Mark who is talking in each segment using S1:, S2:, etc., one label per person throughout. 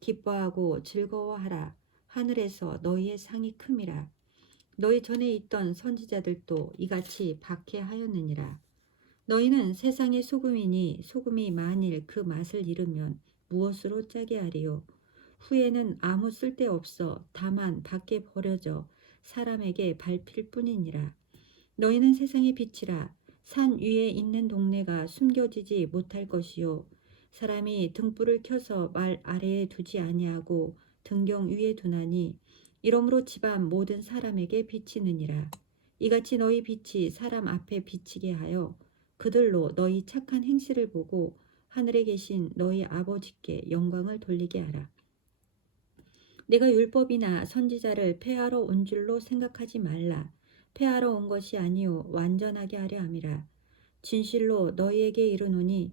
S1: 기뻐하고 즐거워하라. 하늘에서 너희의 상이 큼이라. 너희 전에 있던 선지자들도 이같이 박해하였느니라. 너희는 세상의 소금이니 소금이 만일 그 맛을 잃으면 무엇으로 짜게 하리요? 후에는 아무 쓸데 없어 다만 밖에 버려져 사람에게 밟힐 뿐이니라. 너희는 세상의 빛이라 산 위에 있는 동네가 숨겨지지 못할 것이요 사람이 등불을 켜서 말 아래에 두지 아니하고 등경 위에 두나니 이러므로 집안 모든 사람에게 비치느니라 이같이 너희 빛이 사람 앞에 비치게 하여 그들로 너희 착한 행실을 보고 하늘에 계신 너희 아버지께 영광을 돌리게 하라 내가 율법이나 선지자를 폐하러 온 줄로 생각하지 말라 폐하러 온 것이 아니요 완전하게 하려 함이라 진실로 너희에게 이르노니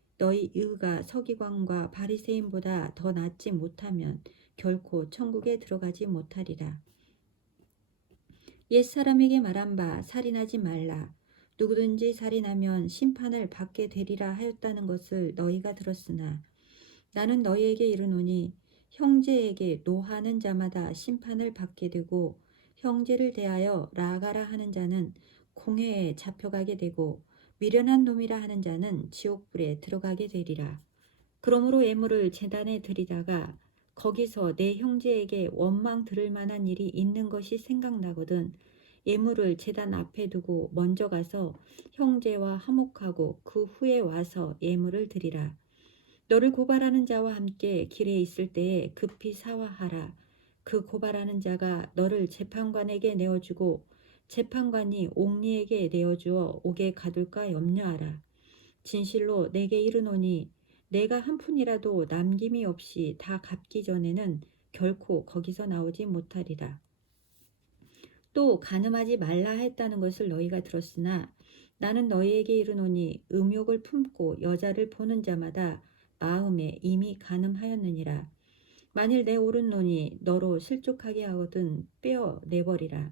S1: 너희 의가 서기관과 바리새인보다 더 낫지 못하면 결코 천국에 들어가지 못하리라. 옛사람에게 말한 바 살인하지 말라. 누구든지 살인하면 심판을 받게 되리라 하였다는 것을 너희가 들었으나 나는 너희에게 이르노니 형제에게 노하는 자마다 심판을 받게 되고 형제를 대하여 라가라 하는 자는 공회에 잡혀가게 되고 미련한 놈이라 하는 자는 지옥불에 들어가게 되리라. 그러므로 애물을 재단에 들이다가 거기서 내 형제에게 원망 들을 만한 일이 있는 것이 생각나거든 예물을 재단 앞에 두고 먼저 가서 형제와 화목하고 그 후에 와서 예물을 드리라. 너를 고발하는 자와 함께 길에 있을 때에 급히 사화하라. 그 고발하는 자가 너를 재판관에게 내어주고 재판관이 옥리에게 내어주어 옥에 가둘까 염려하라. 진실로 내게 이르노니 내가 한 푼이라도 남김이 없이 다 갚기 전에는 결코 거기서 나오지 못하리라. 또 가늠하지 말라 했다는 것을 너희가 들었으나 나는 너희에게 이르노니 음욕을 품고 여자를 보는 자마다 마음에 이미 가늠하였느니라. 만일 내 오른 눈이 너로 실족하게 하거든 빼어 내버리라.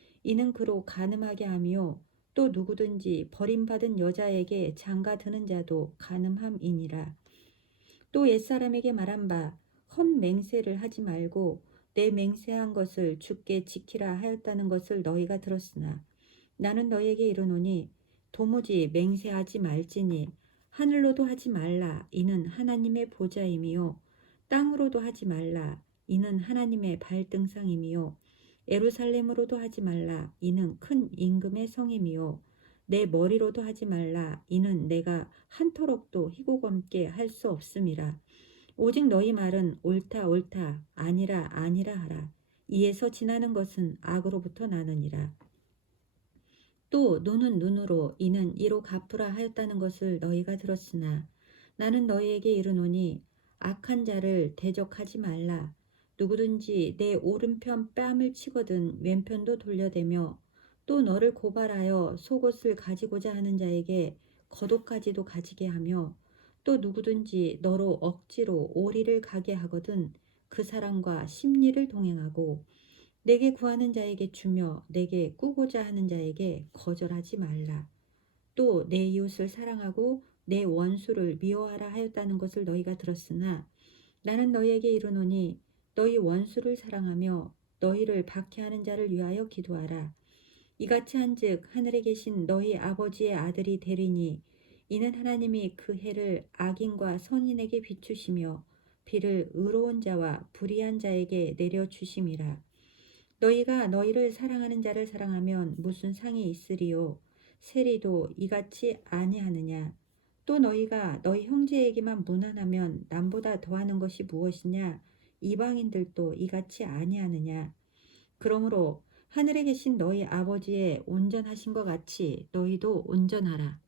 S1: 이는 그로 가늠하게 하며 또 누구든지 버림받은 여자에게 장가 드는 자도 가늠함이니라. 또 옛사람에게 말한 바헛 맹세를 하지 말고 내 맹세한 것을 죽게 지키라 하였다는 것을 너희가 들었으나 나는 너희에게 이르노니 도무지 맹세하지 말지니 하늘로도 하지 말라 이는 하나님의 보좌임이요 땅으로도 하지 말라 이는 하나님의 발등상임이요 예루살렘으로도 하지 말라 이는 큰 임금의 성임이요 내 머리로도 하지 말라 이는 내가 한 터럭도 희곡없게할 수 없음이라 오직 너희 말은 옳다 옳다 아니라 아니라 하라 이에서 지나는 것은 악으로부터 나느니라 또 눈은 눈으로 이는 이로 갚으라 하였다는 것을 너희가 들었으나 나는 너희에게 이르노니 악한 자를 대적하지 말라 누구든지 내 오른편 뺨을 치거든 왼편도 돌려대며 또 너를 고발하여 속옷을 가지고자 하는 자에게 거독까지도 가지게 하며 또 누구든지 너로 억지로 오리를 가게 하거든 그 사람과 심리를 동행하고 내게 구하는 자에게 주며 내게 꾸고자 하는 자에게 거절하지 말라. 또 내 이웃을 사랑하고 내 원수를 미워하라 하였다는 것을 너희가 들었으나 나는 너희에게 이르노니 너희 원수를 사랑하며 너희를 박해하는 자를 위하여 기도하라. 이같이 한즉 하늘에 계신 너희 아버지의 아들이 되리니 이는 하나님이 그 해를 악인과 선인에게 비추시며 비를 의로운 자와 불의한 자에게 내려 주심이라. 너희가 너희를 사랑하는 자를 사랑하면 무슨 상이 있으리요 세리도 이같이 아니하느냐 또 너희가 너희 형제에게만 무난하면 남보다 더하는 것이 무엇이냐 이방인들도 이같이 아니하느냐 그러므로 하늘에 계신 너희 아버지의 온전하신 것 같이 너희도 온전하라